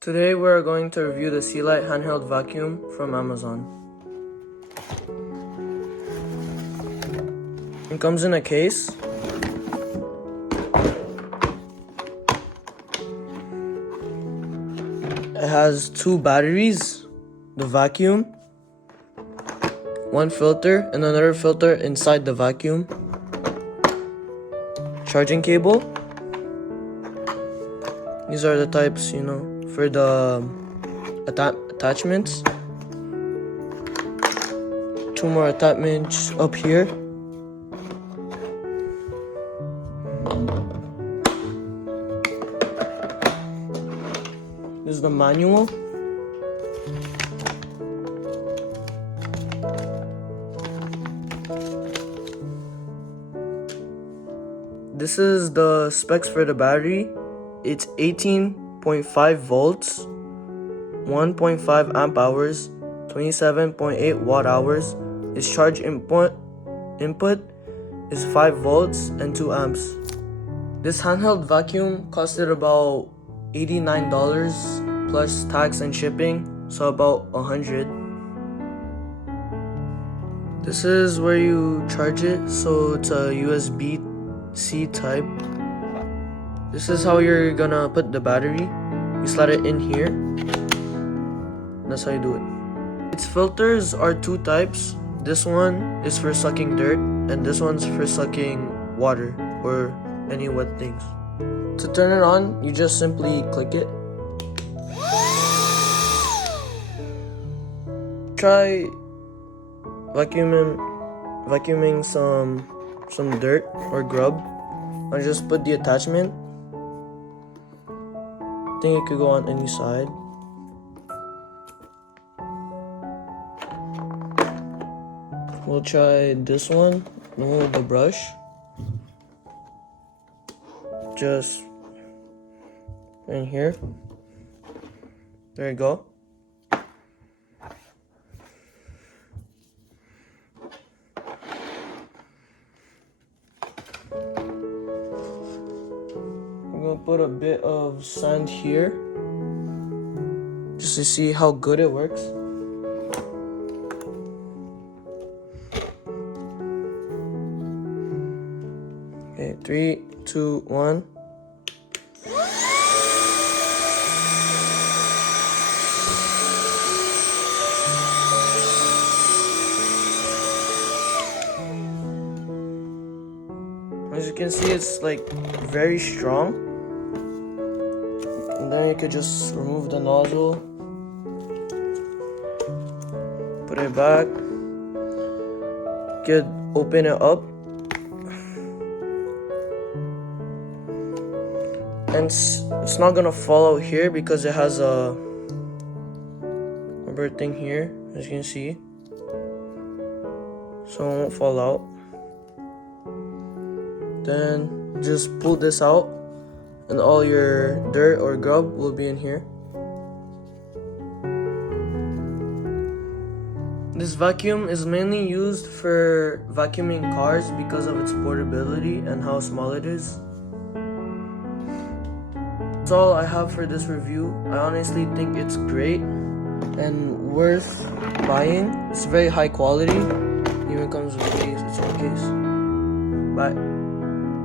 Today we're going to review the Sealite handheld vacuum from Amazon. It comes in a case. It has two batteries, the vacuum, one filter, and another filter inside the vacuum, charging cable. These are the types, for the attachments. Two more attachments up here. This is the manual. This is the specs for the battery. It's 18.5 volts, 1.5 amp hours, 27.8 watt hours. Its charge input is 5 volts and 2 amps. This handheld vacuum costed about $89 plus tax and shipping, so about $100. This is where you charge it, so it's a USB-C type. This is how you're gonna put the battery. You slide it in here. That's how you do it. Its filters are two types. This one is for sucking dirt, and this one's for sucking water or any wet things. To turn it on, you just simply click it. Try vacuuming some dirt or grub. I just put the attachment. I think it could go on any side. We'll try this one. The one with the brush. Just in here. There you go. I'm gonna put a bit of sand here just to see how good it works. Okay, 3, 2, 1. As you can see, it's like very strong. And then you could just remove the nozzle, put it back. You could open it up, and it's not gonna fall out here because it has a rubber thing here, as you can see, so it won't fall out. Then just pull this out, and all your dirt or grub will be in here. This vacuum is mainly used for vacuuming cars because of its portability and how small it is. That's all I have for this review. I honestly think it's great and worth buying. It's very high quality. Even comes with its own case. Bye.